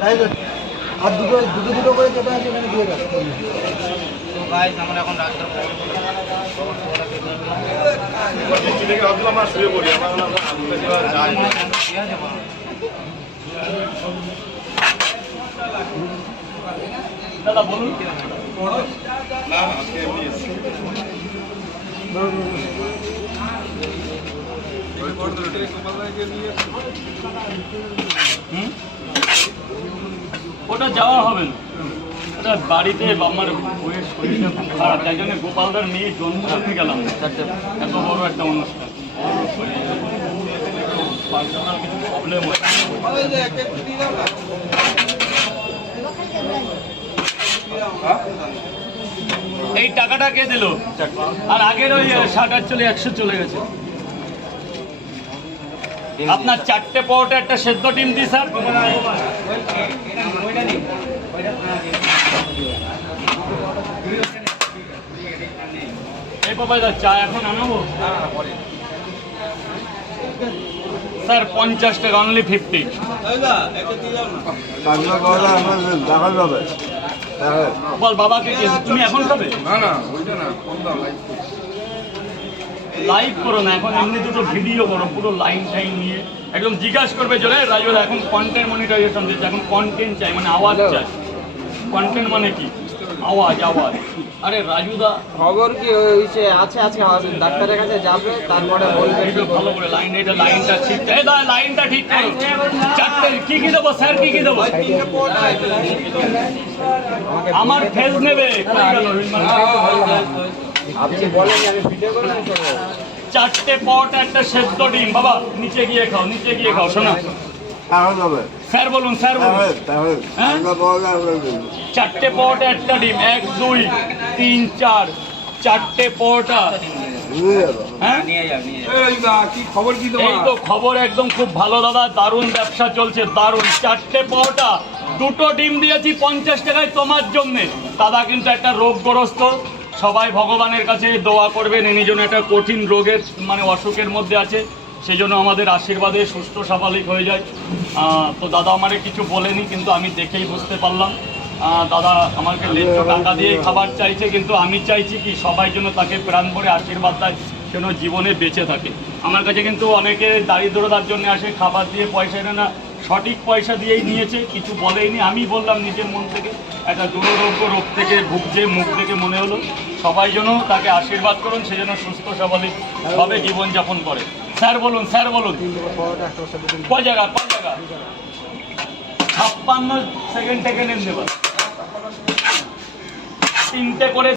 তাই আর দুটো দুটো দুটো করে যেটা আছে এখানে দিয়ে দাও তো গাইস আমরা এখন বলো। দাদা বলুন না, আজকে। হুম? ওটা যাওয়া হবে না। ওটা বাড়িতে আমার শরীরটা খুব খারাপ, তাই জন্য গোপালদার মেয়ে জন্ম গেলাম। এত বড় একটা অনুষ্ঠান। এই টাকাটা কে দিল? আর আগের ওই ষাট চলে একশো চলে গেছে। আপনার চারটে পাওয়াটা একটা সেদ্ধ ডিম দিই স্যার। এই বাবা চা এখন আনাবো? স্যার পঞ্চাশ টাকা অনলি ফিফটি হ্যাঁ বল বাবাকে তুমি এখন খাবে? না না ওইটা না লাইভ করো না এখন এমনি দুটো ভিডিও করো পুরো লাইন টাইন নিয়ে। একদম জিজ্ঞাসা করবে জোরে রাজুর এখন কন্টেন্ট মনিটাইজেশন দিচ্ছে এখন কন্টেন্ট চাই মানে আওয়াজ চাই। কন্টেন্ট মানে কি? আওয়াজ আওয়াজ। আরে রাজুদা। খবর কি হয়েছে? আছে আজকে ডাক্তারের কাছে যাবে তারপরে বলবে ভালো করে লাইন এটা লাইনটা ঠিক এই দা লাইনটা ঠিক করো। চারটে কি কি দেবো স্যার কি কি দেবো? আমার ফেস নেবে কই গেল? রিলমান? আপনি বলেন আমি ভিডিও করে চারটে পট একটা সেদ্ধ ডিম। বাবা নিচে গিয়ে খাও নিচে গিয়ে খাও শোনা। দেখা স্যার বলুন স্যার বলুন। তাহলে হ্যাঁ? চারটে পট একটা ডিম। এক দুই তিন চার। চারটে পরোটা হ্যাঁ? খবর এই তো খবর একদম খুব ভালো দাদা। দারুণ ব্যবসা চলছে দারুণ। চারটে পরোটা দুটো ডিম দিয়েছি পঞ্চাশ টাকায় তোমার জন্যে। দাদা কিন্তু একটা রোগগ্রস্ত। সবাই ভগবানের কাছে দোয়া করবেন, ইনি যেন একটা কঠিন রোগের মানে অসুখের মধ্যে আছে, সেই জন্য আমাদের আশীর্বাদে সুস্থ স্বাভাবিক হয়ে যায়। তো দাদা আমারে কিছু বলেনি, কিন্তু আমি দেখেই বুঝতে পারলাম। দাদা আমাকে লেট্ট টাকা দিয়েই খাবার চাইছে, কিন্তু আমি চাইছি কি সবাই জন্য তাকে প্রাণ ভরে আশীর্বাদ দেয়, যেন জীবনে বেঁচে থাকে। আমার কাছে কিন্তু অনেকে দারিদ্রতার জন্য আসে, খাবার দিয়ে পয়সা এনে না সঠিক পয়সা দিয়েই নিয়েছে, কিছু বলেইনি। আমি বললাম নিজের মন থেকে, একটা দুরারোগ্য রোগ থেকে ভুগছে, মুখ থেকে মনে হলো। সবাই যেন তাকে আশীর্বাদ করুন, সে যেন সুস্থ স্বাভাবিকভাবে জীবনযাপন করে। স্যার বলুন স্যার বলুন। কয় জায়গা? কয় জায়গা? ছাপ্পান্ন সেকেন্ড থেকে নেন তিনটে করে